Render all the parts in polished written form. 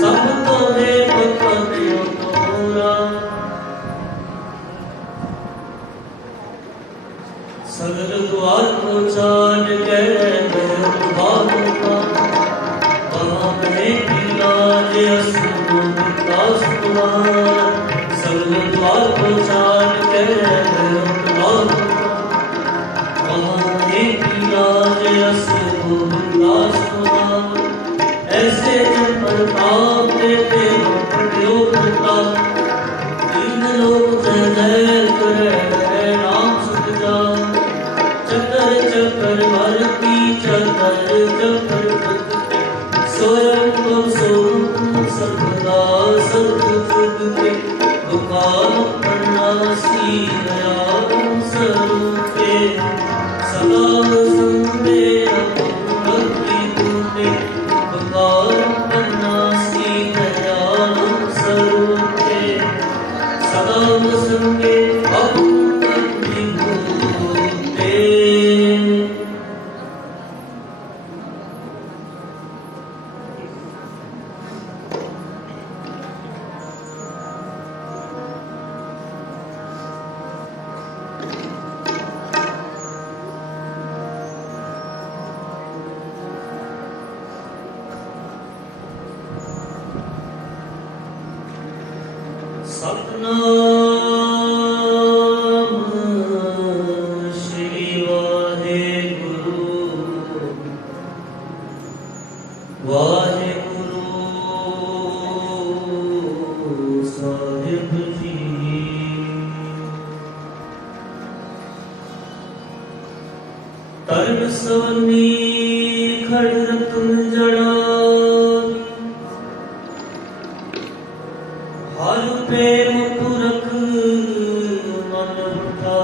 Sab ko सगर द्वार को चाट के सगर द्वार को चाट के ऐसे जन प्रताप देते योग तीन लोग जय जय करे राम सुखदा चक्कर चक्कर भरती चक्कर चक्कर स्वयं को सोम सर्वदा सर्वजुग के दुकान प्रणासी दयाल स्वरूपे सदा संगे भक्ति पूर्णे दुकान प्रणासी दयाल स्वरूपे सदा संगे भक्ति पूर्णे। सतनाम श्री वाहेगुरु वाहेगुरु साहिब जी। तन सवनी खड़ रतन जड़ा हर प्रेम पुरख मन उठा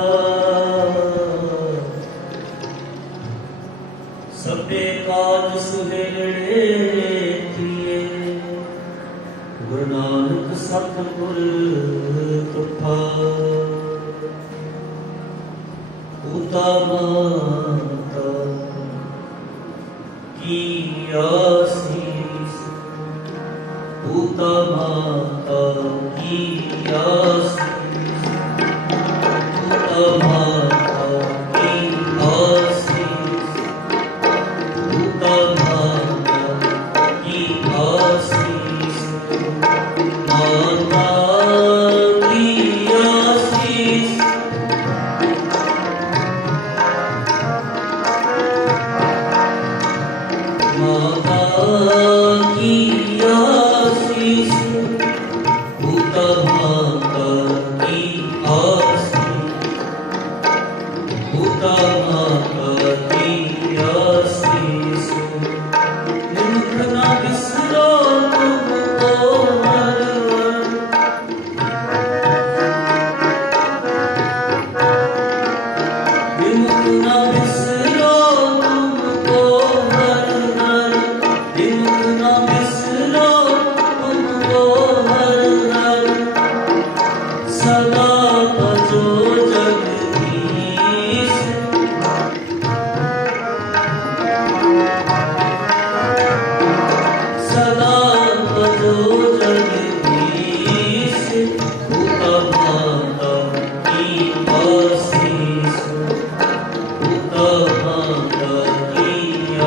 सबे काज सुहेड़े किए गुरु नानक सतगुर तुठा पूता माता की आसीस पूता माता की आसीस पूता माता की आसीस पूता माता की आसीस माता की आसीस माता की आसीस पूता माता की आसीस पूता माता की आसीस। निमुख ना बिसरो तुमको हर निमुख ना बिसरो तुमको हर निमुख ना बिसरो तुमको हर सदा भजो जगदीश सदा भजो जगदीश पूता माता की आसीस पूता माता की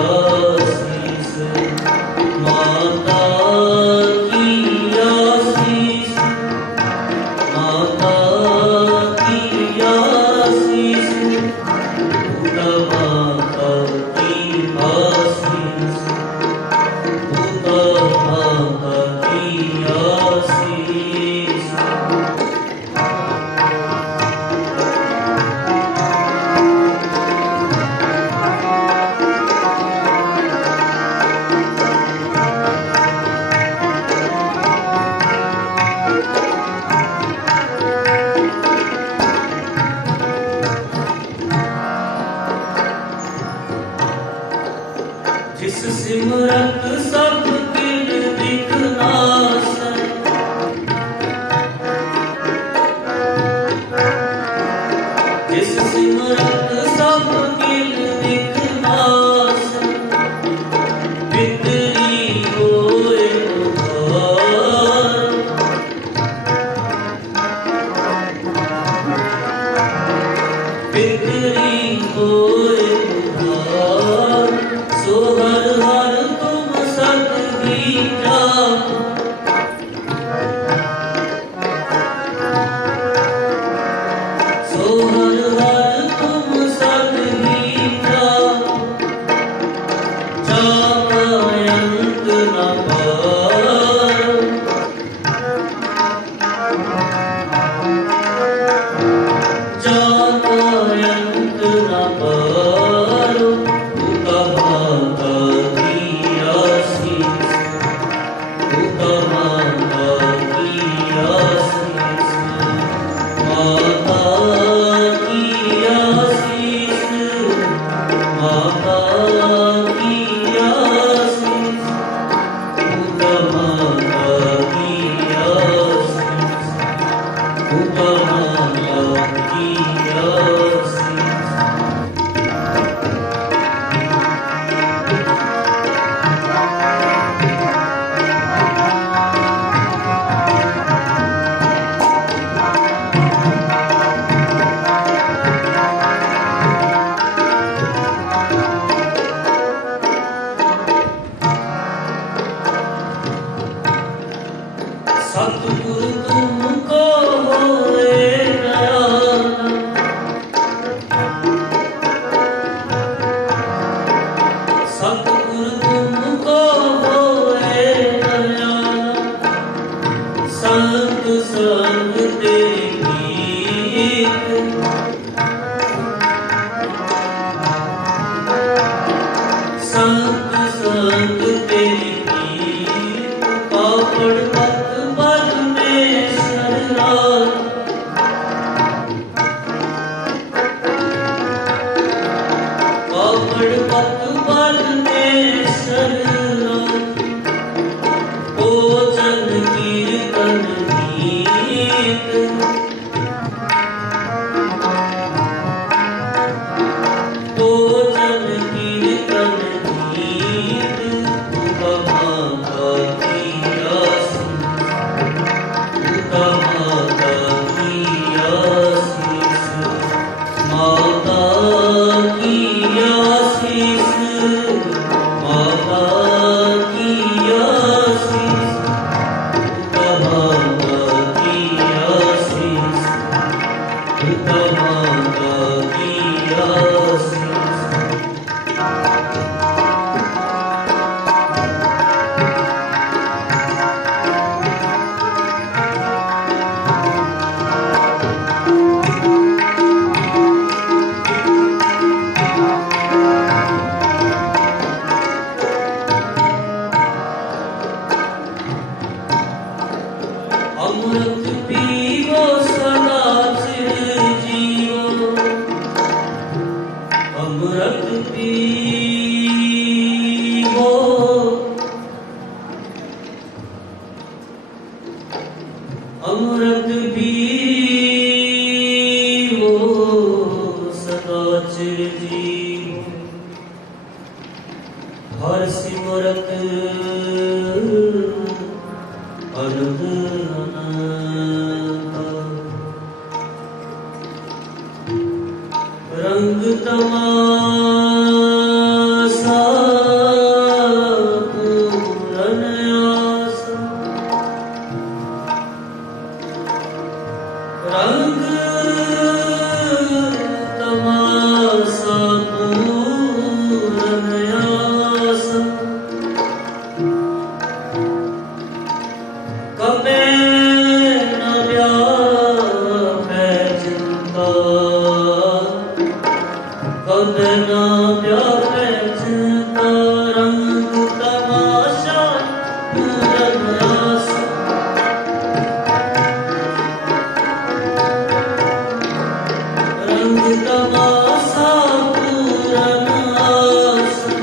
आसीस माता की आसीस माता की आसीस पूता माता की आसीस पूता माता की आसीस। जिस सिमरत सब किल दिखनास जिस सिमरत सब किल दिखनास पितरी होए उधार पितरी बिखरी होए पुकार, सो हर हर तुम सतही जापो। सो हर हर तुम सतही जापो, जापा अंत न पारो। जापा अंत न पारो, उका माता की आशीष, उका माता की आशीष, माता की आशीष, माता की आशीष, उका माता की आशीष, उका माता की आशीष। सतगुरु तुमको होए दयाल, सतगुरु तुमको होए दयाल, संग संग तेरी गीत, संग संग तेरी गीत, पापड़ पत पद में शरण, पापड़ पत पद में शरण, भोजन कीर्तन गीत, भोजन कीर्तन गीत, उका माता की आशीष, उका माता की आशीष, माता की आशीष, माता की आशीष, उका माता की आशीष, उका माता की आशीष। अमृत पीवो सदा चिर जीवो, अमृत पीवो, अमृत पीवो सदा चिर जीवो, हर सिमरत अनंत रंग तमाशा पूरन आशा, रंग तमाशा पूरन आशा, कबे न व्यापै चिंता, कबे न व्यापै चिंता, रंग तमाशा पूरन आशा, रंग तमाशा पूरन आशा,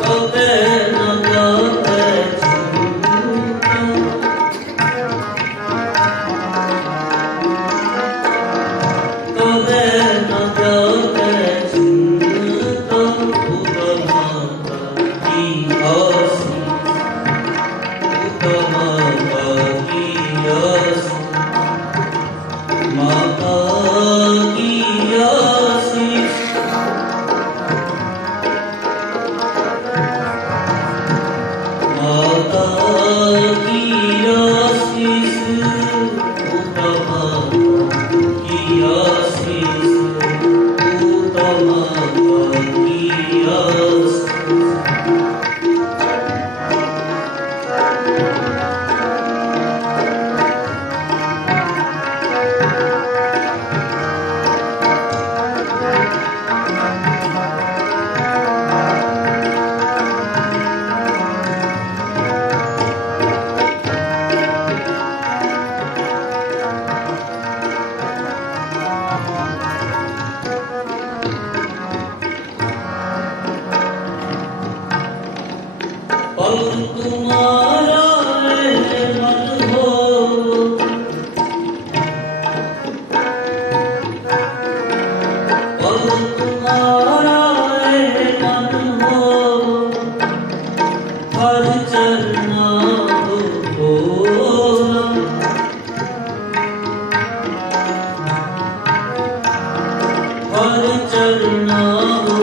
कबे न व्यापै चिंता, कबे न व्यापै चिंता, उका माता की आशीष, उका माता की आशीष, माता की आशीष। तुम्हारा है मन हो, हर चलना हो हर चलना हो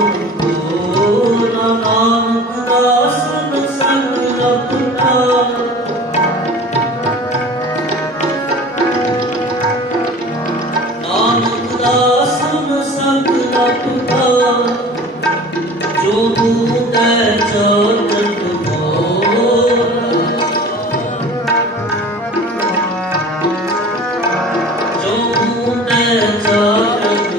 नानक दास संग अपना। नानक दास संग अपना जो मुझे चौकट जो मुझे चौकट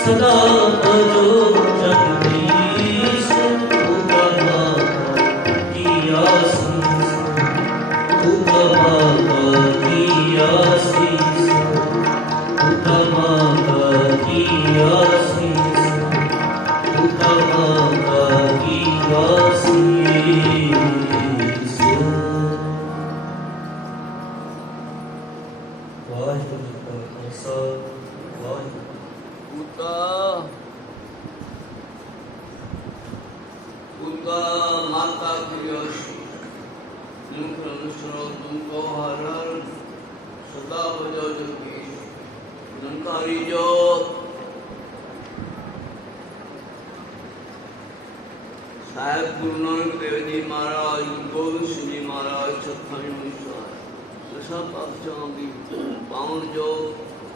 सदा भजो जगदीश उतमा की आशीष उतमा की आशीष उतमा की आशीष उतमा की आशीष। वाहिगुरू जी का खालसा वाहिगुरू। उनका माता की मुख अनुसरो तुमको हर हर सदा बजो जगदीश निरंकारी जो साहेब गुरु नानक देव जी महाराज, गोविंद सिंह जी महाराज, सतखंड मिश्राज दशा पातशाह की पावन जो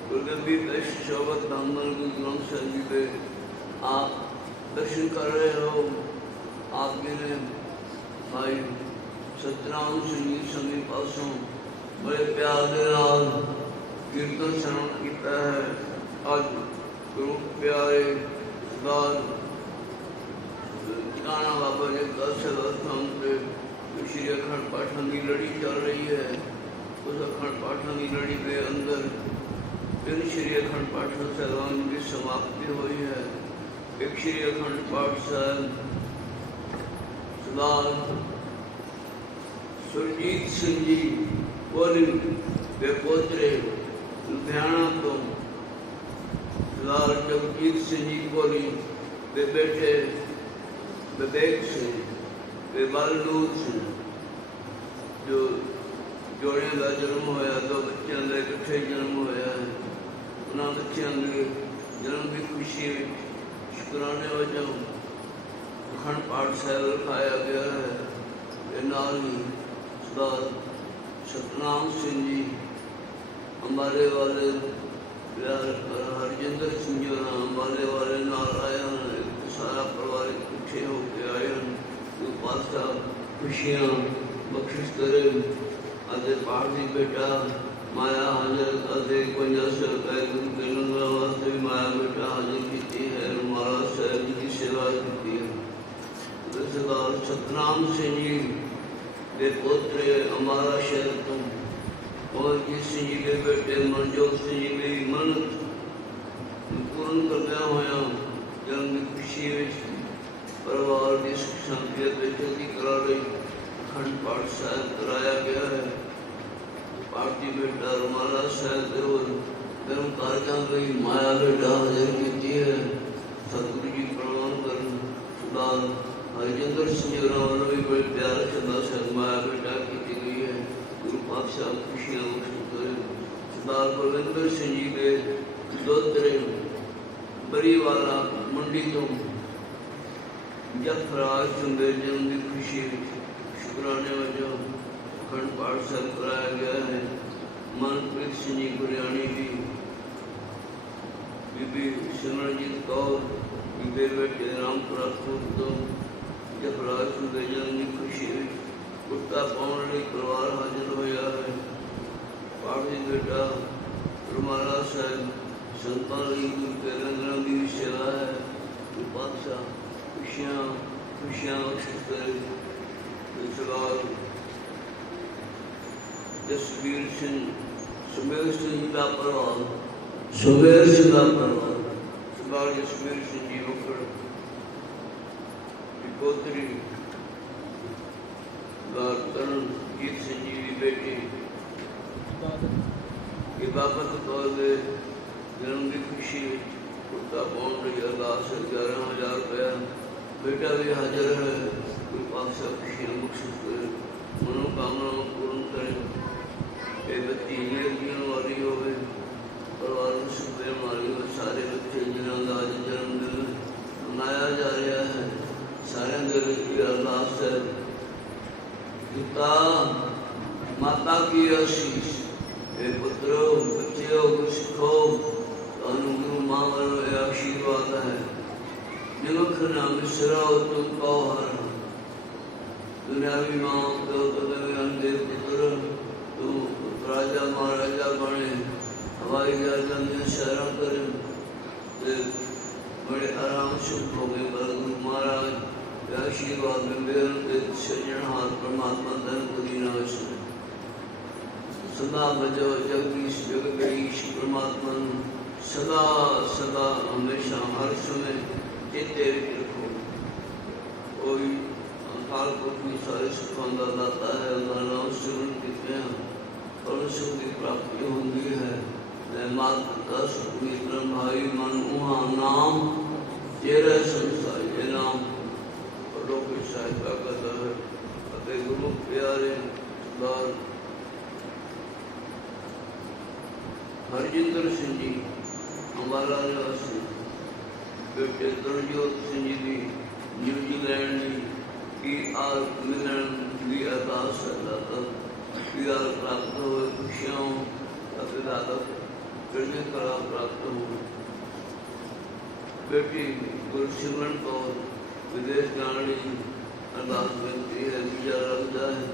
गुरगंदी दश शोभत धामन गुरु ग्रंथ साहिब जी के आप दर्शन कर रहे हो। आपके ने भाई सतनाम सिंह जी संगी पासों बड़े प्यार के नाल कीर्तन श्रवण किया है। आज गुरु प्यारे सरदार टिकाणा बाबा जी का स्थान पे श्री अखंड पाठन की लड़ी चल रही है। उस अखंड पाठन की लड़ी के अंदर तीन श्री अखंड पाठ साहिबान की समाप्ति हुई है। एक श्री अखंड पाठ साहिब सरदार सुरजीत सिंह जी कोली वे पोतरे लुधियाना तो सरदार जगजीत सिंह जी कोली वे बेटे विवेक सिंह वे बालनूर सिंह जो जोड़िया का जन्म होया, दो बच्चों का इकट्ठे जन्म होया है। उन्होंने बच्चों के जन्म की खुशी शुकराने वजह अखंड पाठ साहिब रखाया गया है। नाल ही सरदार सतनाम सिंह जी अंबाले वाले, हरजिंदर सिंह जी अंबाले वाले नाल आए हैं। सारा परिवार इकट्ठे होकर आए हैं। तो पातशाह खुशियाँ बख्शिश करे। अदे पाठी बेटा माया हाजिर अदे 50 रुपए गुरु के लंगर वास्ते भी माया बेटा हाजिर की है। महाराज साहब जी की सेवा की है। सरदार सतनाम सिंह जी के पोतरे हमारा शहर तुम और सिंह जी के बेटे मनजोत सिंह जी की मन्नत पूर्ण करदे होया जन्म की खुशी परिवार की सुख शांति चलती करा रही अखंड पाठ साहिब कराया गया है। पार्टी बेटा रुमाला साहिब धर्म कार्यों की माया बेटा हाजिर की है। सतगुरु जी प्रणाम कर सरदार हरजिंदर सिंह जी वालों भी बड़े प्यार सरदार साहब माया बेटा की गई है। गुरु पातशाह खुशियाँ करे। सरदार बलविंदर सिंह जी के दोतरे बरीवाला मंडी तो जफराज चुंबे जन्म की खुशी शुक्राने वजह अखंड पाठ साहिब कराया गया है। बीबी सिमरनजीत कौर, बीबे बेटे रामपुरा खूब तो जफराज बेजन की खुशी कुत्ता पाने लिए परिवार हाजिर होया है। पाड़ी बेटा रुमाला साहब संतान गुरु के लंगरों की सेवा है। पातशाह खुशियाँ खुशियाँ बख्शिश करे। सवाल जसवीर सिंह सुबेर सिंह का परिवार, सुबेर सिंह का परिवार, सवाल जसवीर सिंह जी मुखड़ पोतरी करणजीत सिंह जी की बेटी इबादत कौर के जन्म की खुशी कुर्ता पाने की अरदास 11,000 रुपया। बेटा भी हाजिर है। कोई पातशाह खुशियाँ बख्शिश करे, मनोकामना पूर्ण करे। ये बच्ची जीवन वाली हो, परिवार में सुख वाली हो। सारे बच्चे जिन्होंने आज जन्मदिन मनाया जा रहा है, सारे दिल की अरदास है। पिता माता की आशीष, हे पुत्रो बच्चों को सिखो, गुरु माँ वालों ये आशीर्वाद है। निमख न मिश्रो तुम कहो हर, दुनियावी माँ तो अंधे पुत्र, तू राजा महाराजा बने, हवाई जहाज में शरण करे, बड़े आराम से भोगे। पर गुरु महाराज आशीर्वाद में मेरे सृजनहार परमात्मा धन को दीना सदा भजो जगदीश जगदीश परमात्मा सदा सदा हमेशा हर समय चेते रखो। कोई अकाल पुरख की सारे सुखों का दाता है, उसका नाम सुन कितने और सुख की प्राप्ति होती है। मैं माता पिता सुख भाई मन उहा नाम तेरा संसार, ये नाम लोग सहायता करता है। अपने गुरु प्यारे बार हरजिंदर सिंह जी अम्बाला निवासी, बेटे तरनजोत सिंह जी की न्यूजीलैंड की आर मिलन की अरदास है। दाता की आर प्राप्त हो, खुशियाँ अपने दादा करने कला प्राप्त हो। बेटी गुरसिमरन कौर विदेश जाने की अरदास बनती है। वीजा लगता है,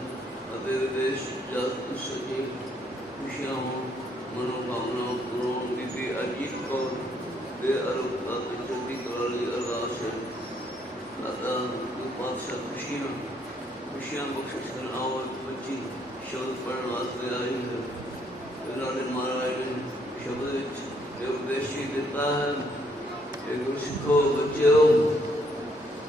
अपने विदेश जा सके, खुशियाँ हो, मनोकामना पूर्ण। बीबी अजीत कौर बे अरब का चौथी वाली अरदास है। दादा पातशाह खुशियाँ खुशियाँ बख्शिश करना। और बच्ची शब्द पढ़ने वास्ते आई है। नाले महाराज ने शब्द उपदेश देता है, गुरु सिखो बच्चों,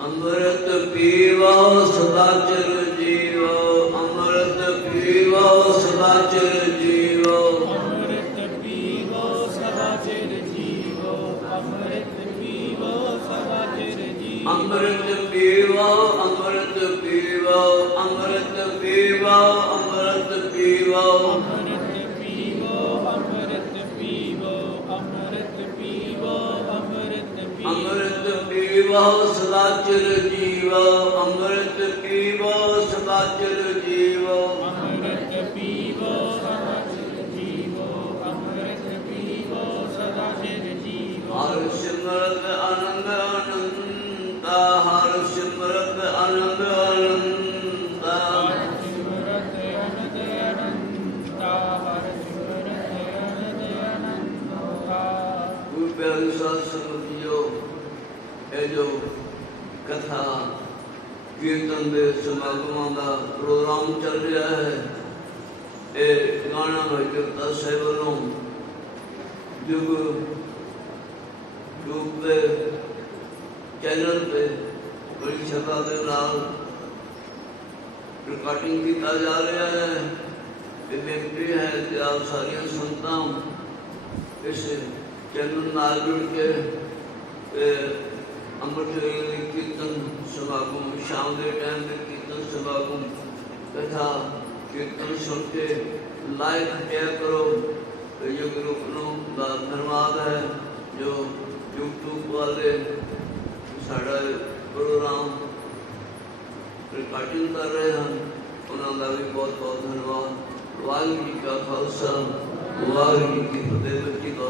अमृत पीवा सदा चिर जीवो, अमृत पीवा सदा चिर जीवो, अमृत पीवो सदा चिर जीवो, अमृत पीवो सदा चिर जीवो, अमृत पीवा अमृत पीवा अमृत पीवा अमृत पीवा, अमृत पीवो अमृत पीवो अमृत पीवो अमृत पीवो, अमृत पीवा सदा चिर जीवो, अमृत पीवा सदा चिर जीवो, अमृत पीवो सदा चिर जीवो, अमृत पीवो सदा चिर जीवो। हर सिमरत आनंद अनंता, हर सिमरत आनंद अनंता, हर सिमरत अनंद अनंता, हर सिमरत अनंद अनंता। गुरु प्यारे साध संगतियों, ये जो कथा कीर्तन के समागमों का प्रोग्राम चल रहा है, ये गाना हजरता साहिब वालों युग रूप पे चैनल पे बड़ी छपा के नाल रिकॉर्डिंग किया जा रहा है। ये बेनती है कि आप सारिया संतां इस चैनल नाल जुड़ के अमृत कीर्तन समागम, शाम के टाइम में कीर्तन समागम कथा कीर्तन सुन के लाइक किया करो। ये ग्रुप का धन्यवाद है जो यूट्यूब वाले साड़ा प्रोग्राम रिकॉर्डिंग कर रहे हैं, उन्होंने भी बहुत बहुत धन्यवाद। वाहिगुरू जी का खालसा वाहिगुरू जी की फतेह। बच्ची का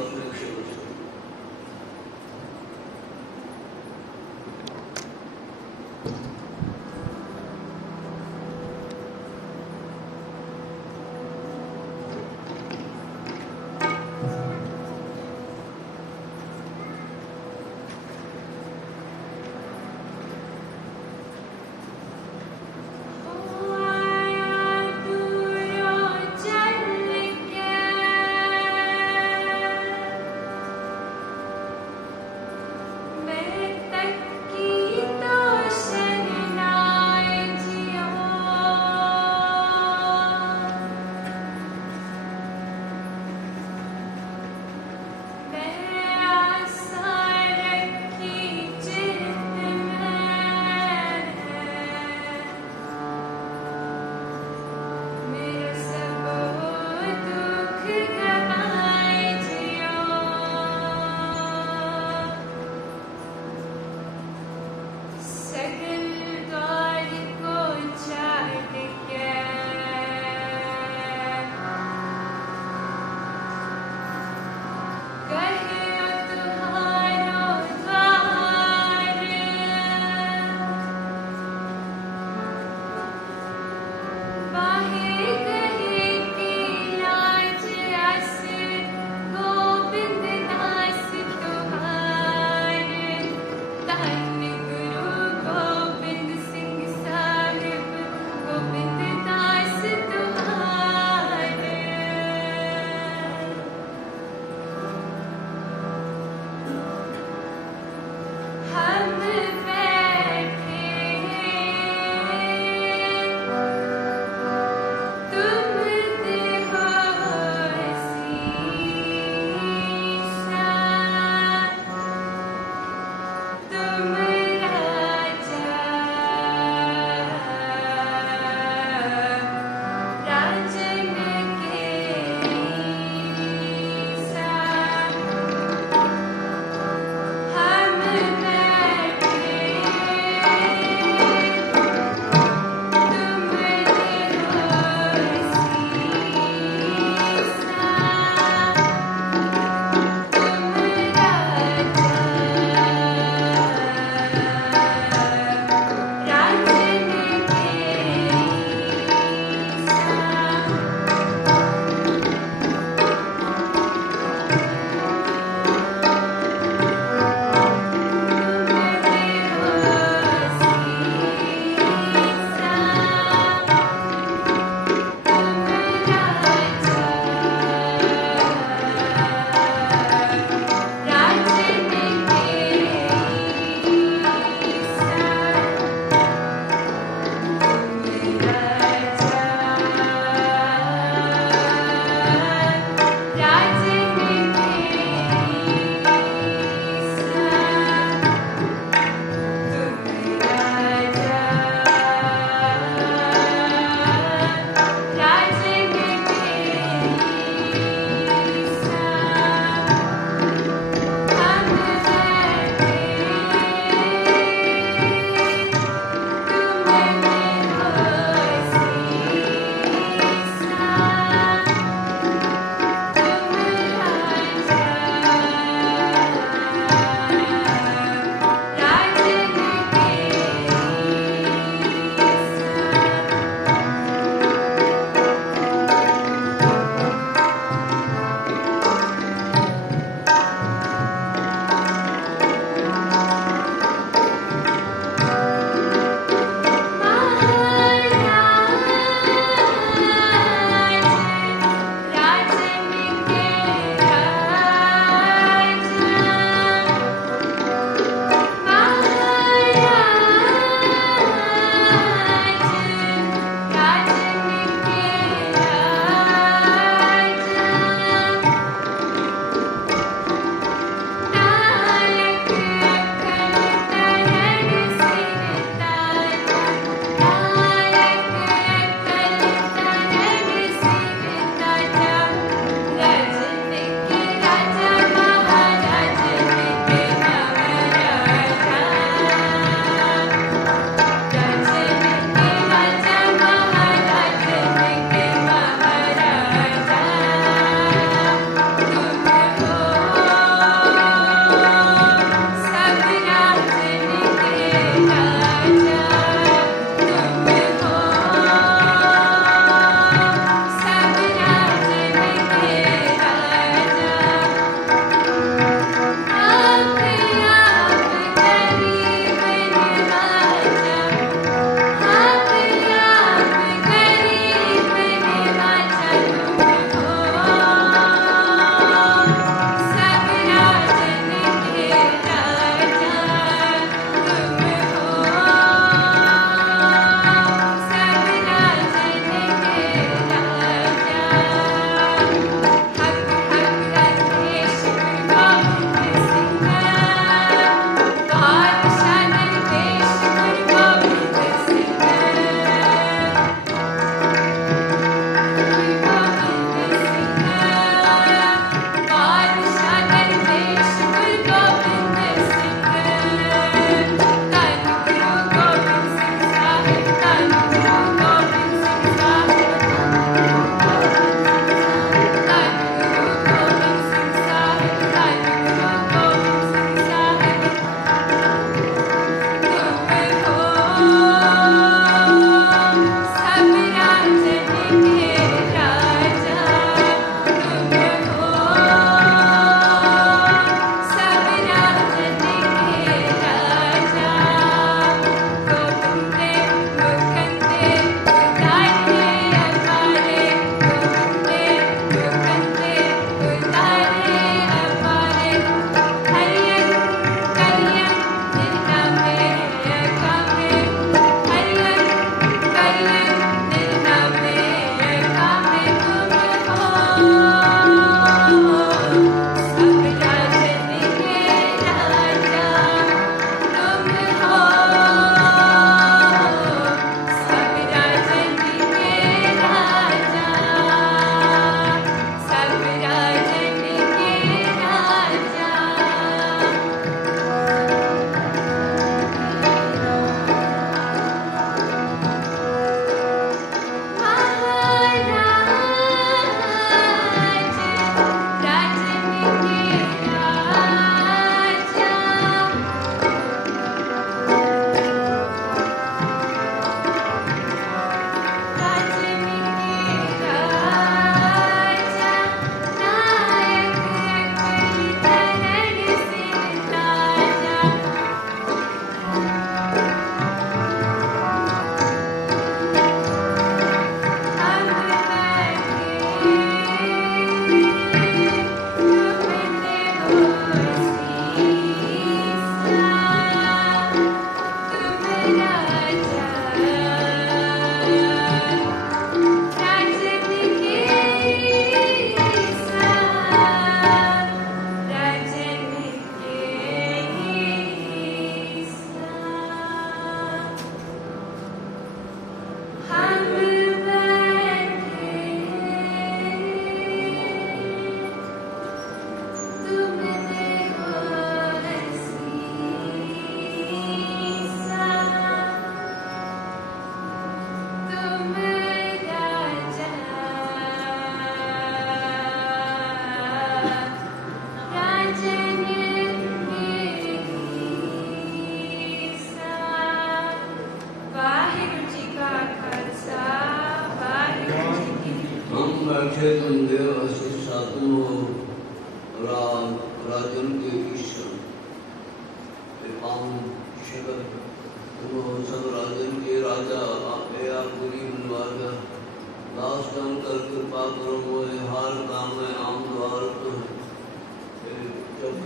हर काम में आम द्वार तो है जब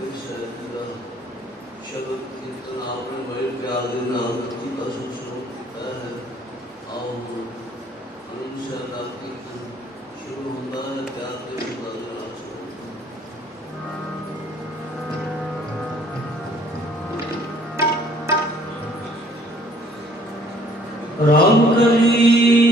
शब्द कीर्तन आपने बड़े प्यार देना आकृति का संस्रोत किया है आओ अनंत शब्द कीर्तन शुरू होता है प्यार के राम कली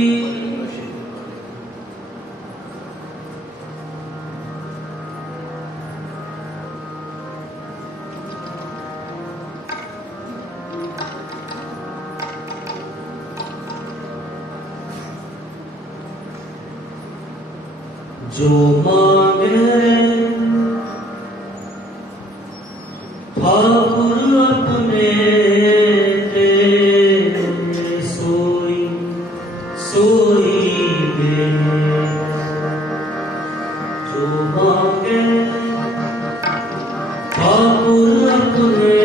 जो मांगे ठाकुर अपने सोई दे जो मांगे ठाकुर अपने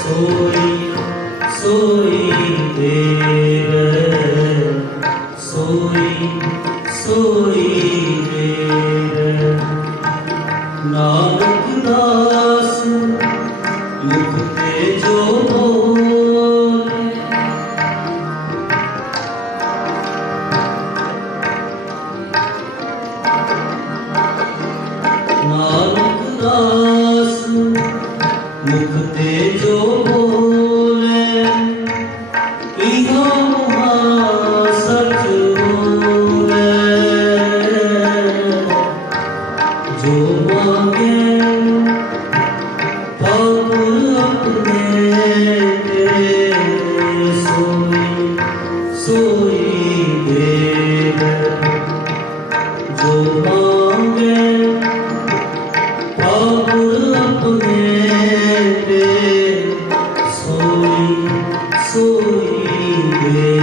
सोई दे सोई दे नानक दास मुख ते जो बोले नानक दास मुख ते जो बोले इहो सच बोले जो मांगे ठाकुर अपने सोई दे जो मांगे ठाकुर अपने सोई दे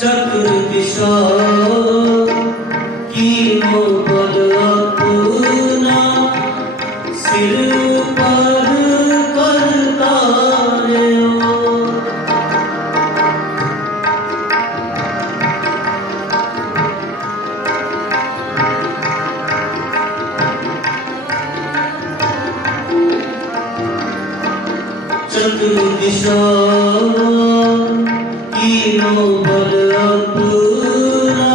चक्र दिशा कीनो बल अपना सिर पर करता चक्र दिशा कीनो बल अपना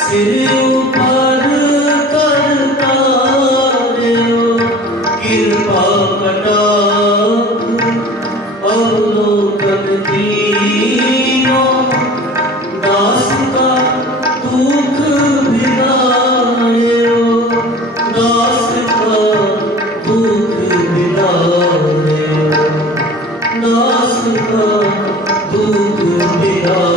सिर पर करता कृपा कटाक्ष अवलोकन दीनो दास का दुख भिलायो दास का दुख भिलायो दास का दुख भिलायो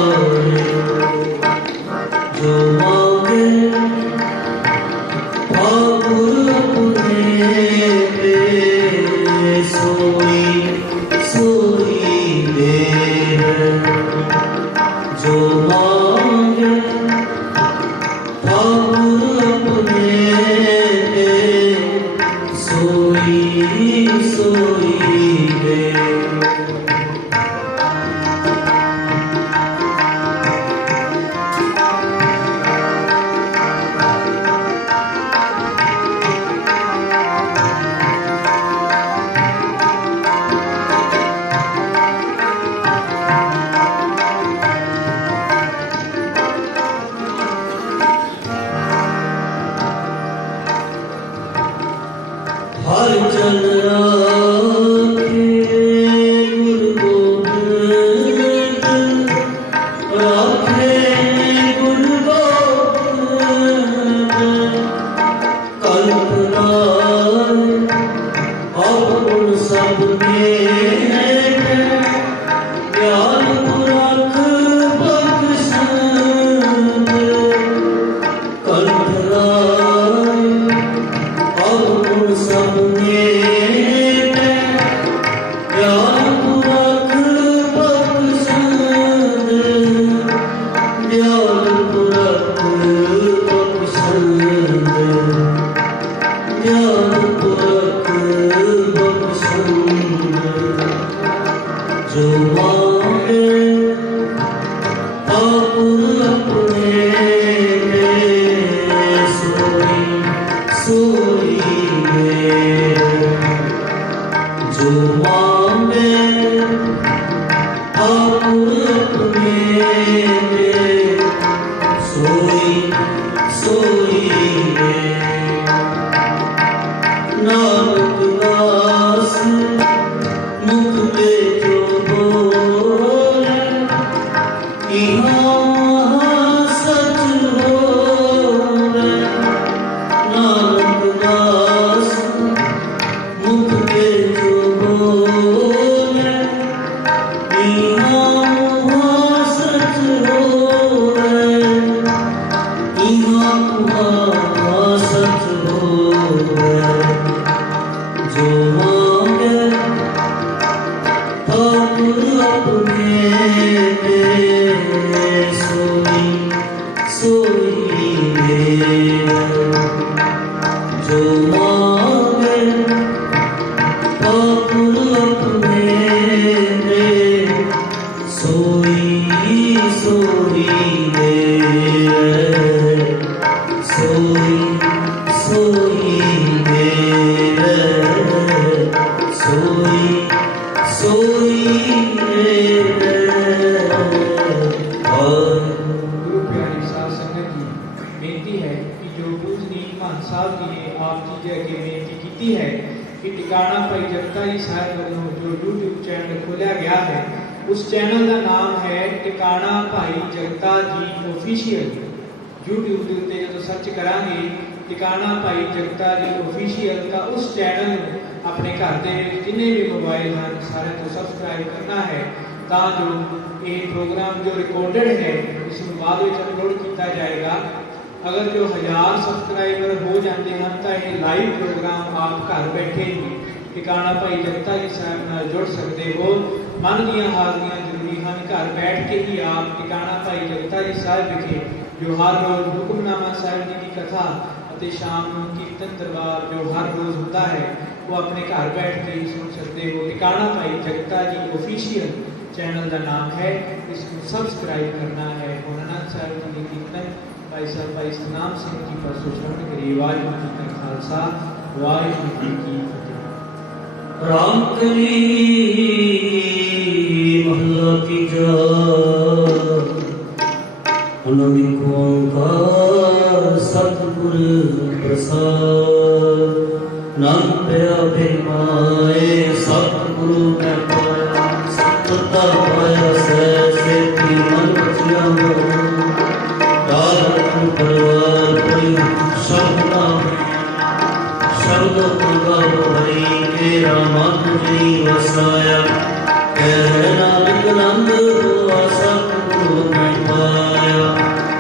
YouTube ਦੇ ਉੱਤੇ ਜਦੋਂ ਸਰਚ ਕਰਾਂਗੇ ਟਿਕਾਣਾ ਭਾਈ ਜਗਤਾ ਜੀ ਆਫੀਸ਼ੀਅਲ ਤਾਂ ਉਸ ਚੈਨਲ ਨੂੰ ਆਪਣੇ ਘਰ ਦੇ ਜਿੰਨੇ ਵੀ ਮੋਬਾਈਲ ਹਨ ਸਾਰੇ ਤੋਂ ਸਬਸਕ੍ਰਾਈਬ ਕਰਨਾ ਹੈ ਤਾਂ ਜੋ ਇਹ ਪ੍ਰੋਗਰਾਮ ਜੋ ਰਿਕਾਰਡਡ ਹੈ ਇਸ ਨੂੰ ਬਾਅਦ ਵਿੱਚ ਅਪਲੋਡ ਕੀਤਾ ਜਾਏਗਾ। ਅਗਰ ਜੋ 1000 ਸਬਸਕ੍ਰਾਈਬਰ ਹੋ ਜਾਂਦੇ ਹਨ ਤਾਂ ਇਹ ਲਾਈਵ ਪ੍ਰੋਗਰਾਮ ਆਪ ਘਰ ਬੈਠੇ ਹੀ ਟਿਕਾਣਾ ਭਾਈ ਜਗਤਾ ਜੀ ਸਾਹਿਬ ਨਾਲ ਜੁੜ ਸਕਦੇ ਹੋ। ਮਨ ਦੀਆਂ ਹਾਜ਼ਰੀਆਂ ਜ਼ਰੂਰੀ ਹਨ, ਘਰ ਬੈਠ ਕੇ ਹੀ ਆਪ ਟਿਕਾਣਾ ਭਾਈ ਜਗਤਾ ਜੀ ਸਾਹਿਬ ਵਿਖੇ ਜੋ ਹਰ ਰੋਜ਼ ਹੁਕਮਨਾਮਾ ਸਾਹਿਬ ਜੀ ਦੀ ਕਥਾ ਅਤੇ ਸ਼ਾਮ ਨੂੰ ਕੀਰਤਨ ਦਰਬਾਰ ਜੋ ਹਰ ਰੋਜ਼ ਹੁੰਦਾ ਹੈ ਉਹ ਆਪਣੇ ਘਰ ਬੈਠ ਕੇ ਹੀ ਸੁਣ ਸਕਦੇ ਹੋ। ਟਿਕਾਣਾ ਭਾਈ ਜਗਤਾ ਜੀ ਆਫੀਸ਼ੀਅਲ ਚੈਨਲ ਦਾ ਨਾਮ ਹੈ, ਇਸ ਨੂੰ ਸਬਸਕ੍ਰਾइब करना है। ਹੁਣ ਅਨੰਦ ਸਾਹਿਬ ਜੀ ਦੀ ਕੀਰਤਨ ਭਾਈ ਸਾਹਿਬ ਭਾਈ ਸਤਨਾਮ ਸਿੰਘ ਜੀ ਪਾਸੋਂ ਸ਼ਰਵਣ ਕਰੀ। ਵਾਹਿਗੁਰੂ ਜੀ ਕਾ ਖਾਲਸਾ ਵਾਹਿਗੁਰੂ ਜੀ ਕੀ ਫਤਿਹ। ਰਾਮ ਕਰੀ ਮਹਲਾ ਤੀਜਾ। ਅਨੰਦ ਓੰਕਾਰ ਸਤਿਗੁਰ ਪ੍ਰਸਾਦ। ਨਾਮ ਪਿਆ ਬਿਮਾਏ ਸਤਿਗੁਰੂ ਮੈਂ ਪਾਇਆ। ਸਤਿਤਾ ਪਾਇਆ ਸਹਿ ਸੇਤੀ ਮਨ ਬਚਿਆ ਮੋ। ਦਾਰਨ ਪਰਵਾਰ ਕੋਈ ਸ਼ਬਦ ਨਾਮ ਸ਼ਬਦ ਪੁਗਾਰ ਹਰੀ ਤੇਰਾ ਮਨ ਜੀ ਵਸਾਇਆ। ਕਹਿ ਨਾਨਕ ਆਨੰਦ ਹੋਆ ਸਤਿਗੁਰੂ ਮੈਂ ਪਾਇਆ।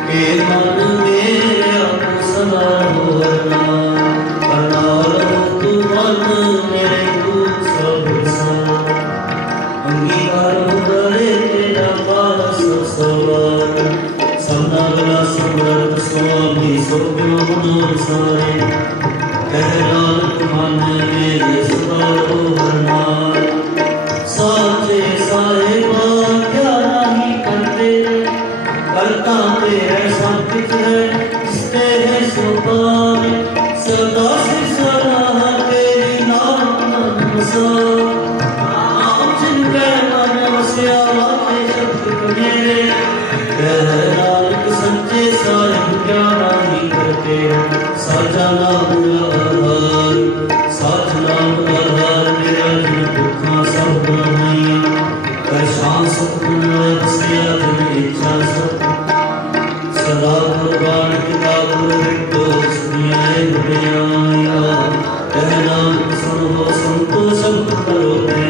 ਕੇ ਮਨ ਮੇਰਾ ਸਦਾ ਹੋਰਨਾ ਕਰਨਾਲ ਤੂੰ ਮਨ ਮੇਰੇ ਤੂੰ ਸਭ ਸਾ। ਅੰਗੀਕਾਰ ਕਰੇ ਤੇਰਾ ਪਾਸ ਸਵਾਰ। ਸਭਨਾ ਗਲਾ ਸਿਮਰਤ ਸੁਆਮੀ ਸੋਭਿਓ ਮਨੋਰ ਸਾਰੇ। ਕਹਿ ਨਾਨਕ ਮਨ ਮੇਰੇ ਸਦਾ ਹੋਰਨਾ। ਸਾਚੇ ਸਾਹਿਬਾ ਕਿਆ ਨਹੀਂ ਕਰਤੇ। ਕਰਤਾ ਤੇਰੇ ਸਭ ਕੁਛ ਹੈ ਜਿਸਤੇ ਹੈ ਸੋ ਪਾਵੇ। ਸਦਾ ਸਿਸਰਾ ਤੇਰੀ ਨਾਮ ਮਨ ਵਸਾ। ਨਾਮ ਜਿਨ ਕੈ ਮਨ ਵਸਿਆ ਵਾਤੇ ਸ਼ਬਦ ਮੇਰੇ। ਕਹਿ ਨਾਨਕ ਸੱਚੇ ਸਾਹਿਬ ਕਿਆ ਨਹੀਂ ਕਰਤੇ। ਸਾਚਾ ਨਾਮ ਆਧਾਰ ਸਾਚ ਨਾਮ ਆਧਾਰ ਮੇਰਾ ਜਿਨ ਦੁੱਖਾਂ ਸਭ ਬਣਾਈਆਂ। ਕਰ ਸ਼ਾਨ ਸਤਿਗੁਰੂ ਵਸਿਆ ਜਿਨ ਇੱਛਾ ਸਤ। ਸਦਾ ਗੁਰਬਾਣ ਕਿਤਾਬ ਵਿਟੋ ਸੁਣਿਆਏ ਗੁਰਿਆਇਆ। ਕਹਿ ਨਾਨਕ ਸੁਣੋ ਸੰਤੋ ਸਭ ਕਰੋ ਤੇ।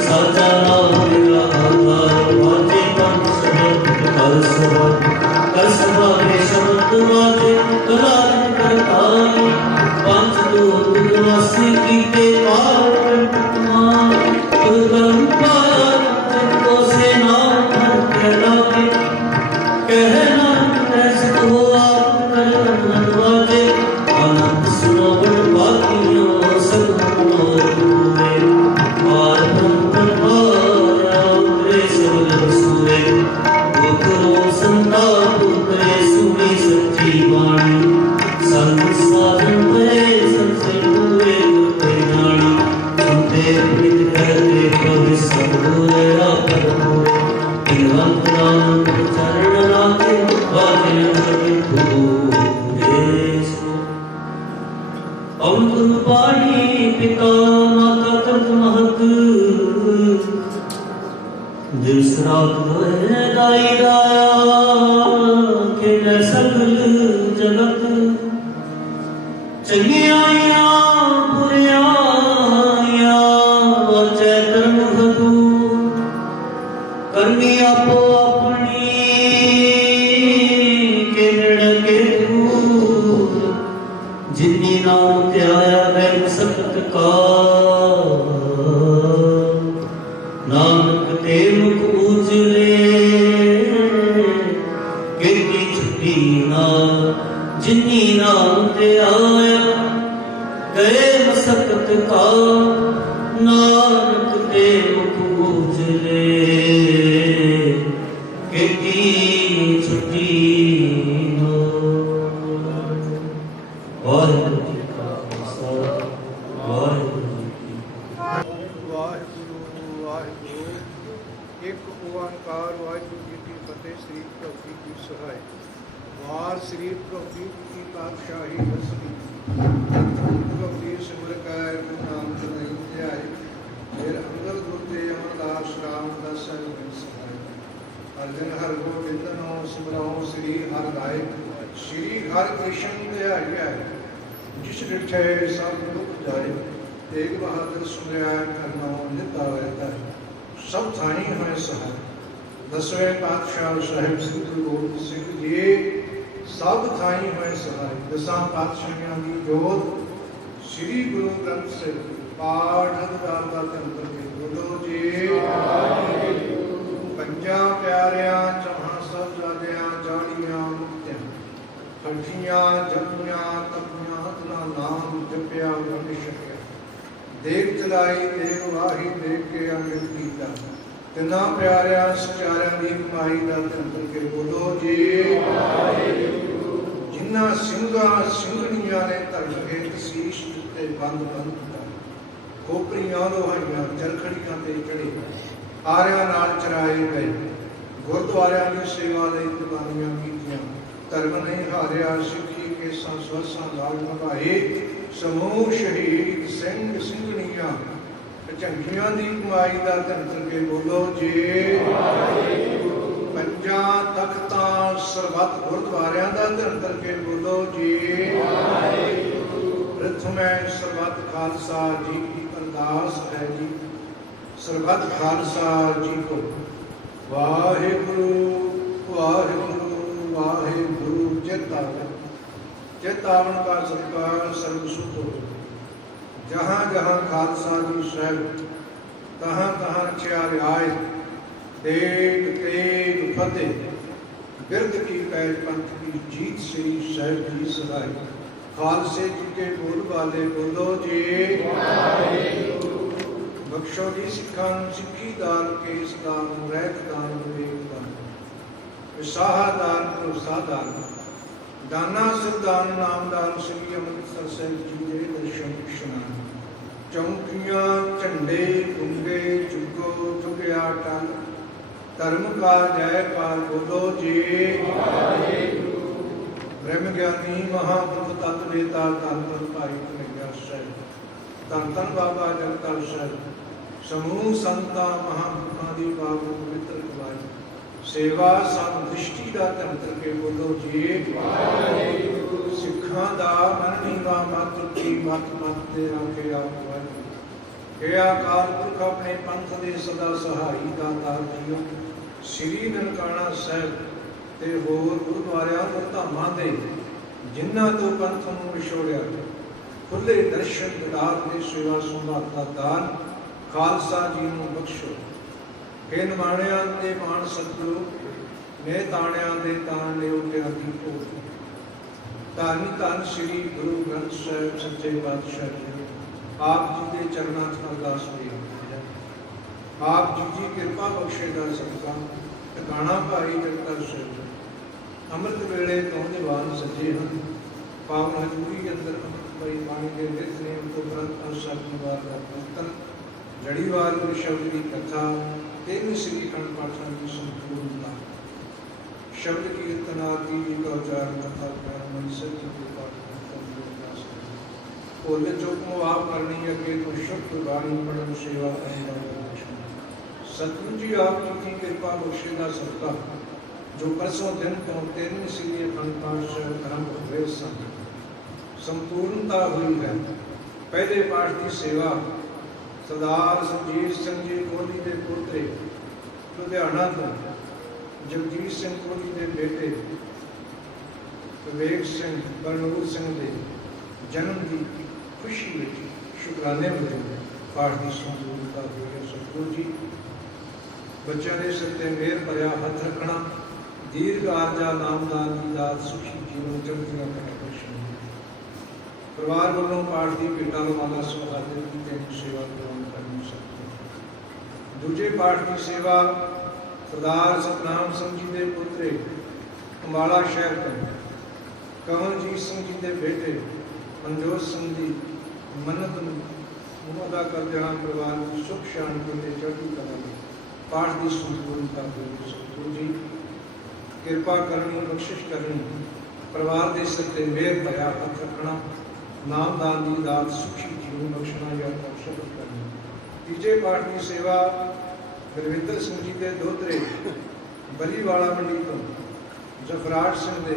ਸਾਚਾ ਨਾਮ ਮੇਰਾ ਆਧਾਰ ਵਾਜੇ ਪੰਜ ਸ਼ਬਦ ਕਰ ਸਬਦ। ਕਰ ਸਭਾਵੇ ਸ਼ਬਦ ਵਾਜੇ ਕਰਾਰ ਕਰਤਾਈ। ਪੰਜ ਲੋਕ ਨਿਵਾਸੀ ਕੀਤੇ ਪਾਰ ਕੰਟਮਾਨ। ਗੁਰਬੰ ਪਾਇਆ ਜਿਤੋ ਸੇ ਨਾਮ ਹਰ ਕੇ ਲਾਗੇ। ਕਹਿ ਨਾਨਕ ਐਸ ਕੋ ਆਪ ਕਰ ਅਨੰਦ ਵਾਜੇ। ਆਨੰਦ ਸੁਨੋ ਬੜ ਬਾਕੀਓ ਸਭ ਮਨੋਰ ਪੂਰੇ। ਪਾਰ ਬ੍ਰਹਮ ਪਾਇਆ ਉਤਰੇ ਸਗਲ ਸੂਰੇ। ਗੁਰੂ ਸੰਤਾਪ ਉਤਰੇ ਸੁਣੀ ਸੱਚੀ ਬਾਣੀ। ਸੰਤ ਸਾਧਨ ਪਏ ਸੰਸੇ ਪੂਰੇ ਗੁਰਤੇ ਨਾਣੀ। ਸੁਨਤੇ ਪ੍ਰੀਤ ਕਰਦੇ ਪ੍ਰਭੂ ਸਤਿਗੁਰ ਆਪਨ ਹੋਏ। ਇਨਵੰਤ ਨਾਮ ਚਰਨ ਲਾਗੇ ਵਾਜੇ ਅਮਰ ਪੂਰੇ ਸੋ। ਪਵਨ ਗੁਰੂ ਪਾਣੀ ਪਿਤਾ ਮਾਤਾ ਤਰਤ ਮਹਤ। ਦਿਵਸ ਰਾਤ ਦੋਏ जुदाई दाया के न सकल जगत चंगियाइया बुरियाइया चैतन हतू करनी आपो अपनी के के दूर जिन्नी नाम त्याया गए सख्त का नानक ते मुख उजले गिरती छुट्टी ना जिन्नी नाम ते आया गए मसकत का नानक ते मुख उजले गिरती छुट्टी ना। वाहिगुरू जी का खालसा वाहिगुरू जी की ਵਾਹਿਗੁਰੂ ਵਾਹਿਗੁਰੂ ਇੱਕ ਓੰਕਾਰ ਵਾਹਿਗੁਰੂ ਜੀ ਕੀ ਫਤਿਹ। ਸ੍ਰੀ ਪ੍ਰਭੂ ਜੀ ਕੀ ਸਹਾਇ ਵਾਰ ਸ੍ਰੀ ਪ੍ਰਭੂ ਜੀ ਕੀ ਪਾਤਸ਼ਾਹੀ ਦਸਵੀਂ ਪ੍ਰਭੂ ਜੀ ਸਿਮਰ ਕੈ ਗੁਰੂ ਨਾਨਕ ਨਹੀਂ ਧਿਆਏ ਫਿਰ ਅੰਗਦ ਗੁਰ ਤੇ ਅਮਰਦਾਸ ਰਾਮਦਾਸ ਸਾਹਿਬ ਸਹਾਇ ਹਰ ਦਿਨ ਹਰ ਗੋਬਿੰਦਨੋ ਸਿਮਰਉ ਸ੍ਰੀ ਹਰਿ ਰਾਏ ਸ੍ਰੀ ਹਰਿ ਕ੍ਰਿਸ਼ਨ ਧਿਆਈਐ ਜਿਸ ਡਿਠੇ ਸਭ ਦੁਖ ਜਾਏ तेग बहादुर सुमरिया करना निता रहता है सब थाई है सहाय। 10वें पातशाह साहिब श्री गुरु गोबिंद सिंह जी सब थाई है सहाय। 10 पातशाहियों की जोत श्री गुरु ग्रंथ से पाठ अध्याय का तंत्र के बोलो जी पंजा प्यारिया चौहां सब जादियां जाड़ियां मुक्तियां खटियां जपियां तपियां अपना नाम जपिया बन सके देख चलाई देव वाही देख के अमृत कीता तिना प्यारिया सचारिया दी कमाई दा धन के बोलो जी जिन्ना ਸਿੰਘਾਂ ਸਿੰਘਣੀਆਂ ਨੇ ਧਰਮ ਹੇਠ ਸੀਸ ਦਿੱਤੇ ਬੰਦ ਕੀਤਾ ਖੋਪਰੀਆਂ ਲੋਹਾਈਆਂ ਜਰਖੜੀਆਂ ਤੇ ਚੜੇ ਆਰਿਆਂ ਨਾਲ ਚਰਾਏ ਗਏ ਗੁਰਦੁਆਰਿਆਂ ਦੀ ਸੇਵਾ ਲਈ ਕੁਰਬਾਨੀਆਂ ਕੀਤੀਆਂ ਧਰਮ ਨਹੀਂ ਹਾਰਿਆ ਸਿੱਖੀ ਕੇ ਸੰਸਵਸਾਂ ਨਾਲ ਨਿਭਾਏ ਸਮੂਹ ਸ਼ਹੀਦ ਸਿੰਘ ਸਿੰਘਣੀਆਂ ਝੰਡੀਆਂ ਦੀ ਕਮਾਈ ਦਾ ਧੰਨ ਕੇ ਬੋਲੋ ਜੀ ਪੰਜਾਂ ਤਖਤਾਂ ਸਰਬੱਤ ਗੁਰਦੁਆਰਿਆਂ ਦਾ ਧੰਨ ਕੇ ਬੋਲੋ ਜੀ ਪ੍ਰਥਮੇ ਸਰਬੱਤ ਖਾਲਸਾ ਜੀ ਕੀ ਅਰਦਾਸ ਹੈ ਜੀ ਸਰਬੱਤ ਖਾਲਸਾ ਜੀ ਕੋ ਵਾਹਿਗੁਰੂ ਵਾਹਿਗੁਰੂ ਵਾਹਿਗੁਰੂ चेतावन का सत्कार सर्व सुख हो। जहाँ जहाँ खालसा जी साहब तहाँ तहाँ रक्षा रियाय तेग तेग फतेह बिरद की पैज पंथ की जीत श्री साहब जी सदाई खालसे जी के बोल वाले बोलो जी बख्शो जी सिखां सिक्खी दान केस दान रैत दान विवेक दान विसाहा दान भरोसा दान दाना सिद्धान नामदान श्री अमृतसर साहिब जी के दर्शन इशनान चौकियां झंडे गुंगे जुगो जुगया टन धर्म का जयकार बोलो जी ब्रह्म ज्ञानी महापुरुष तत्व नेता धन धन भाई कन्हैया साहिब धन धन बाबा जगतार साहिब समूह संतां महापुरुषां दी बाबू पवित्र कवाई सेवा संदृष्टि का तंत्र के बोलो जी सिखा दा मन नीवा मत की मत मत दे रखे हे अकाल पुरख अपने पंथ दे सदा सहाई दातार जीओ श्री ननकाना साहिब ते होर गुरुद्वारियां ते धामां दे जिन्हां तो पंथ नूं विछोड़िया खुले दर्शन दिदार दे सेवा संभाल दा दान खालसा जी नूं बख्शो। हे निमाणियां ते मान सतगुरु ने ताणियां दे ताण नेवटियां दी भोग धन धन श्री गुरु ग्रंथ साहिब सच्चे पातशाह जी आप जी के चरणां च अरदास बेनती है आप जी कृपा बख्शे दा सदका ठिकाणा भाई जगतार साहिब अमृत वेले तो दीवान सजे हैं पावन हजूरी अंदर अमृतमई पानी के नितनेम तो ग्रंथ शब्दवार का कीर्तन जड़ीवार गुरु शब्द की कथा तेन श्री खंड पाठन की संपूर्णता शब्द कीर्तन आदि का उच्चारण कथा ज्ञान सत्य के पाठ भोले चुप मुआफ करनी अगे तो शुभ बाणी पढ़न सेवा सतगुरु जी आप जी की कृपा बख्शे का सदका जो परसों दिन तो 13वीं सदी अखंड पातशाह आरंभ हुए सन संपूर्णता हुई है। पहले पाठ की सेवा सरदार संजीव सिंह जी कोहली के पोते लुधियाना तो जगजीत सिंह कोहली के बेटे विवेक सिंह बरनूर सिंह के जन्म की खुशी में शुकराने वजों पाठ की संपूर्णता हुई है। सतगुरु जी बच्चों के सिर ते मेहर भरिया हथ रखना, दीर्घ आरजा नामदान की दात, सुखी जीवन चढ़दियां करें बख्शण। परिवार वालों पाठ की भेटा माला सुहादे की सेवा प्रदान करनी सकते। दूजे पाठ की सेवा सरदार सतनाम सिंह जी के पुत्रे अंबाला शहर तो कंवरजीत सिंह जी के बेटे मनजोत सिंह जी मन्नत अदा कर देना परिवार की सुख शांति के चढ़ती कला में पाठ की संपूर्णता हुई। सतगुरु जी कृपा करनी, बख्शिश करनी, परिवार के सिर ते मेहर भरिया हथ रखना, नामदान की दात, सुखी जीवन बख्शना या बख्शत करनी। तीजे पाठ की सेवा गुरविंदर सिंह जी के दोहतरे बलीवाला मंडी तो जफराज सिंह के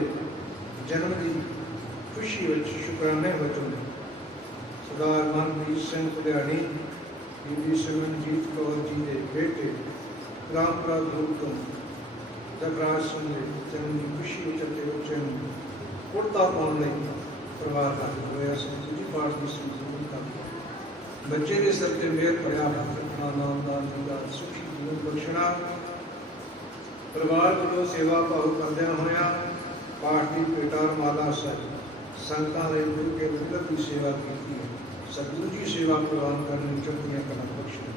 जन्म की खुशी में शुकराने वजों सरदार मनप्रीत सिंह पुलियानी बीबी सिमरनजीत कौर जी के बेटे रामपुरा ग्रुप तो जगराज सिंह के जन्म की खुशी में चलते बच्चे उड़ता पाने परिवार का होया। जी पाठ की संपूर्णता बच्चे के सिर ते मेहर भरिया हथ रखना, नामदान का सुखी जीवन बख्शना। परिवार वालों सेवा भाव करदे होया पाठ की भेटा माला सर संगतां दे गुरु के विगत की सेवा की है। सतगुरु जी सेवा प्रदान करने चढ़दियां कला बख्शण।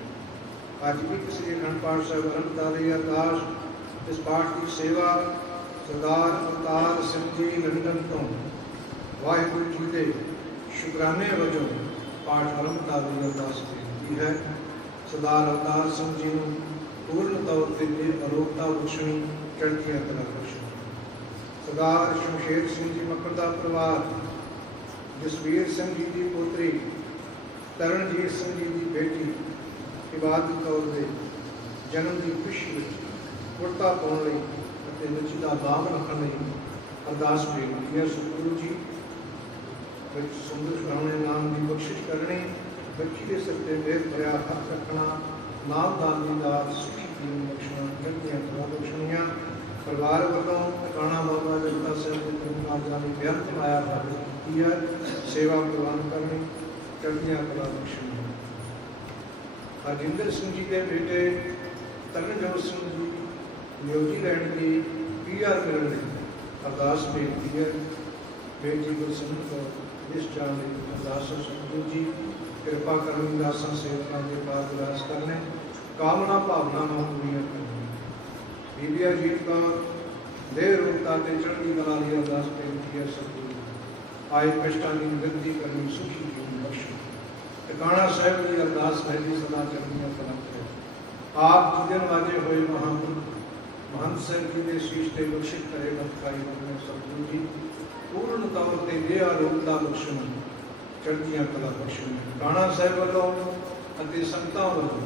अज भी किसी अखंड पाठ साहब आरंभदारी अरदास इस पाठ की सेवा सरदार अवतार सिंह जी लंडन तो वाहिगुरु जी के शुकराने वजों पाठ आरंभदारी अरदास बेनती है। सरदार अवतार सिंह जी को पूर्ण तौर पर अरोगता बख्शणी, चढ़दियां कला बख्शण। सरदार शमशेर सिंह जी मक्कड़ का परिवार जसवीर सिंह जी की पोतरी तरनजीत सिंह जी की बेटी इबादत कौर के जन्म की खुशी में कुर्ता पाने बच्ची का नाम रखने अरदास बेनती है। सतगुरु जी सुंदर सुहावने नाम की बख्शिश करनी, बच्ची के सिर ते मेहर भरिया हथ रखना, नामदान की दात, सुखी जीवन बख्शना, चढ़दियां कला बख्शणियां। परिवार वालों टिकाणा बाबा जगता साहब की बेअंत माया प्राप्त की है। सेवा प्रदान करनी, चढ़दियां कला बख्शनी। हरजिंदर सिंह जी के बेटे तरनजोत सिंह जी न्यूजीलैंड की PR करने अरदास बेनती है। बेटी गुरसिमरन कौर इस जान अरदास सतगुरु जी कृपा करनी, दासा सेवकों के पास विलास करने, कामना भावना पूरी करनी। बीबिया जीत कौर देह रूपता के चढ़ती कला की अरदास बेनती है। सतगुरु आए कष्टां की निवृत्ति करनी, सुखी जीवन बख्शो। टिकाणा साहिब की अरदास पहली सदा चढ़दियां कला करे। आप जिदन वाजे हुए महापुरुष महंत साहब जी के शीश ते बख्शिश करे बख्ताई करने। सतगुरु जी पूर्ण तौर पर देह आरोगता बख्शण, चढ़दियां कला बख्शण। टिकाणा साहिब वालों अते संगतां वालों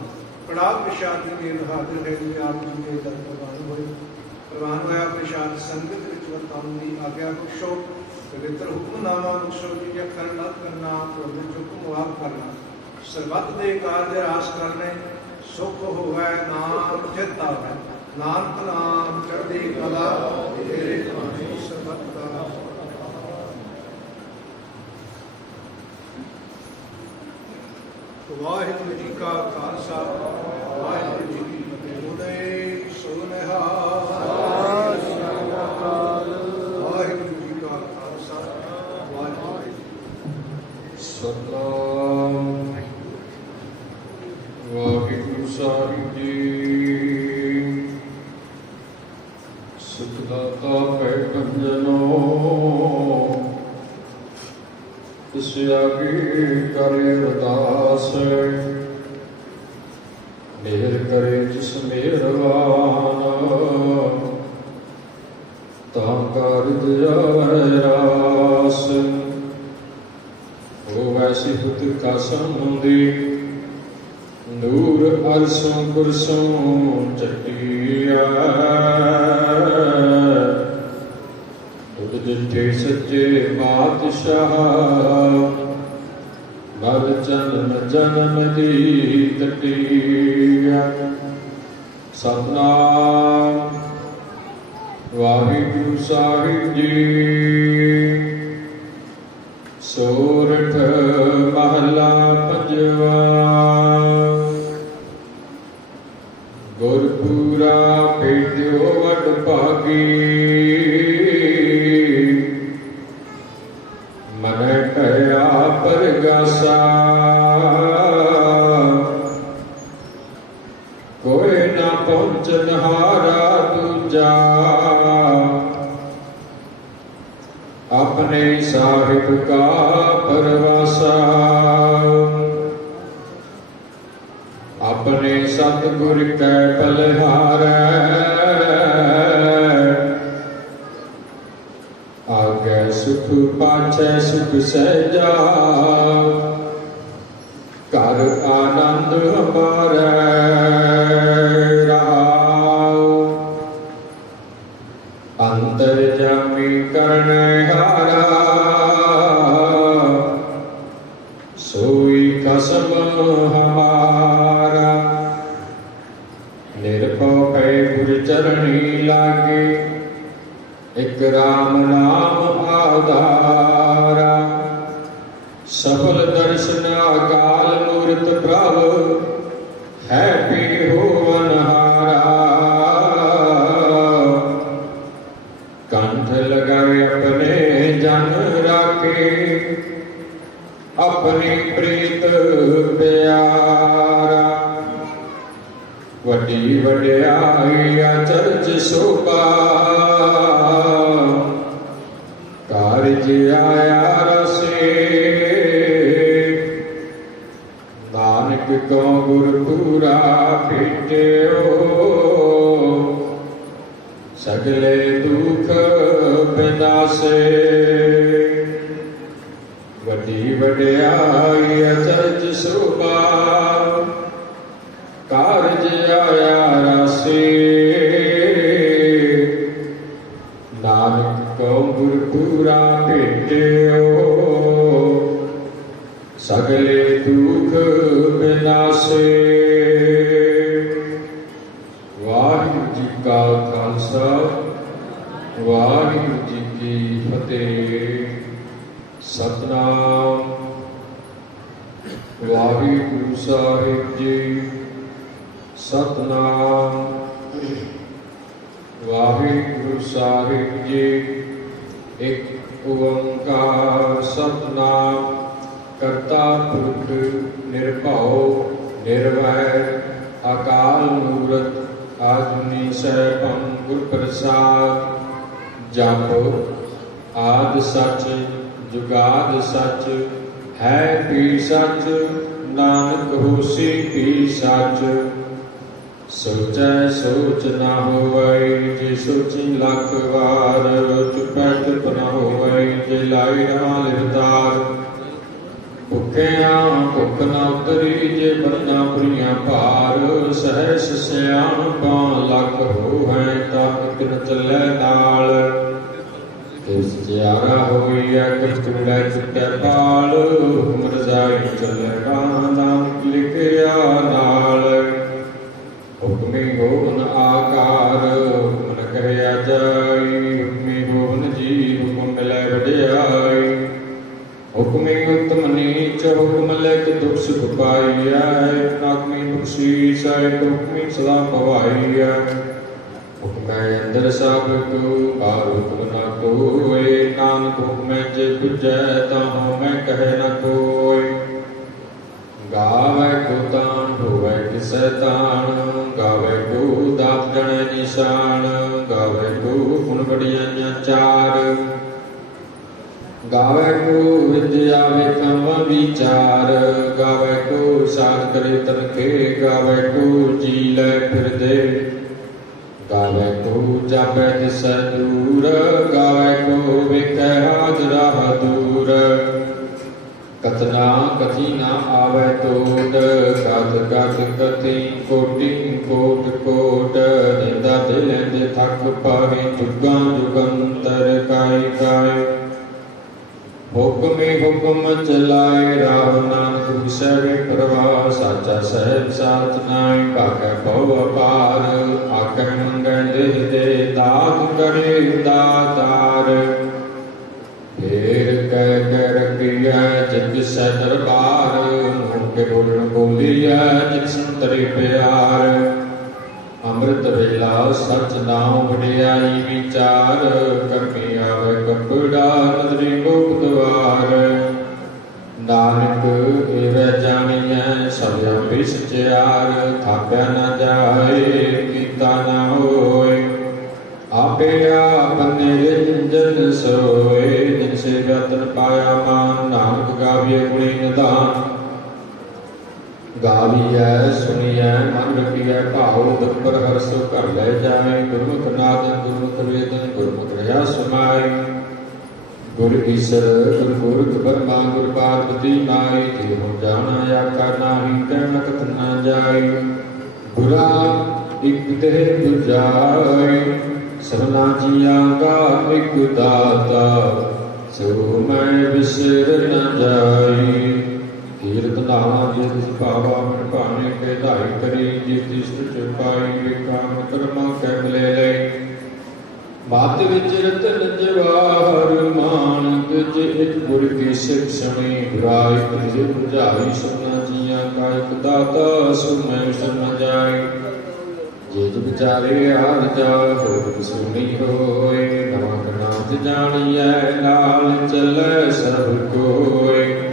कड़ा प्रसाद के बहादुर है जी आप जी के दर प्रवान होए। प्रवान होया प्रसाद संगत विच वरताउण दी आग्या बख्शो। पवित्र हुक्मनामा बख्शो जी अखर न करना, पवित्र हुक्म वाप करना, सर्बत दे कारज रास करने, सुख होवै नाम चित आवै। नानक नाम चढ़दी कला तेरे भाने सर्बत दा। वाहिगुरु जी का खालसा, वाहिगुरु जी की फतेह। उदय सुनिहाल, वाहिगुरु जी का खालसा, वाहिगुरु जी। सतनाम वाहिगुरु साहिब जी। सुखदाता पै पंजनो तिस आगे करे अरदास। मेहर करे जिस मेहरबान, तां कारज आवै रास। हो वैसी पुत का संबंधी नूर परसों पुरसों चटिया तुद दिठे सच्चे बादशाह बल जन्म जन्म दी तटिया सतनाम वाहिगुरु साहिब जी। सोरठ महला पंजवा। गुरपुरा भेट्यो वड भागी मन कया परगासा कोई ना पहुँचन हारा दूजा अपने साहिब का परवासा अपने सतगुर कै बलिहारै आगे सुख पाछै सुख सहजा कर आनंद हमारे अंतर्जामी करने हारा सोई कसम हमारा निर्भव पै गुर चरणी लागे एक राम नाम आधारा सफल दर्शन अकाल मूर्त प्रभ है भी होवनहारा कंठ लगाए अपने जन राखे अपनी प्रीत प्यारा वड्डी वड्याई अचरज शोभा कारज आया रसे नानक को गुरपुरा भेट्यो सगले दुख बिनासे वड्डी वड्याई अचरज शोभा कारज आया रासे नानक को गुरपुरा भेट्यो सगले दुख बिनासे। वाहिगुरु जी का खालसा वाहिगुरु जी की फतेह। सतनाम वाहिगुरु साहिब जी। सतनाम वाहिगुरु साहिब जी। एक ओंकार सतनाम करता पुरख निर्भव निर्वैर अकाल मूरत आजुनी सैभं गुर प्रसाद। जप आद सच जुगाद सच है भी सच नानक होसी भी सच। सोचै सोच ना होवै जे सोची लख वार चुपै चुप न होवै जे लाई रहा लिवतार। भुखिया भुख न उतरी जे बरना पुरिया भार सहस सियाणपा लख होवै ता इक न चलै नाल। किस जियारा होइया किस कुड़ै चुकै पाल हुक्म रजाई चलै नानक लिखिया नाल। हुक्मी होवन आकार हुक्म न कहया जाई हुक्मी होवन जी हुक्म मिलै वड्याई। हुक्मी उत्तम नीच हुक्म लिख दुख सुख पाईया। नाकमी बख्शीस हुक्मी सदा भवाईया। हुक्मै अंदर सब को बाहर हुक्म न कोई। नानक हुक्मै जे बुझै ताहु मैं कहे न कोई। गावै को तान होवै किसै तान गावै को दात जनै निशान। गावै को गुण बड़ियाइयां चार गावै को विद्या विक्रम विचार। गावै को साध करे तनखे गावै को जी लै फिर दे। गावै को जापै दिसै दूर गावै को विकै हाथ राह दूर। कतना कथी न आवे तोड़, कथ कथ कथी कोटि कोट कोट, निंदा ते लेंदे थक पाए, जुगां जुगंतर काय काय। हुक्म हुक्म चलाए, राह नानक बिसरे परवाह, साचा सहब साथ नाय, भागै भव अपार, आकै मंगै देह दे, दात करे दातार। फेर कह कह रखिया जित सै दरबार, मुँह के बोलन बोलिया जित संतरे प्यार। अमृत वेला सच नाम वडियाई विचार, करमी आवे कपड़ा नदरी लोक द्वार। नानक एवै जानिए सब अंबी सचियार, थाप्या न जाए कीता न होए, आपे आपने निरंजन सोए। जिनसे रतन पाया मान, नानक गाविए गुणी निधान। गाविए सुनिए मन रखिए भाव, दुपर हर्ष कर ले जाए। गुरमुख नादन गुरमुख वेदन, गुरमुख रहा समाए। गुर ईसर गुर गोरख ब्रह्मा, गुर पार्वती माई। जे हो जाना आका नाही, कहना कथ न जाय। गुरा इक देह बुझाए, सबना जिया का एक दाता। सो मैं बिसर न जाई, कीर्तनावा जिस भावा मन भाने के धाई करी। जिस सृष्ट पाई विकाम कर्मा कै मिले ले, मत विच रतन जवाहर मानक। जित गुर की सिख सुनी, बुराई तुझे बुझाई। सबना जिया का एक दाता, सो मैं बिसर न जाई। जित विचारे हार जा, होर सुनी होए। नमक नाथ जानिए, नाल चले सब कोय।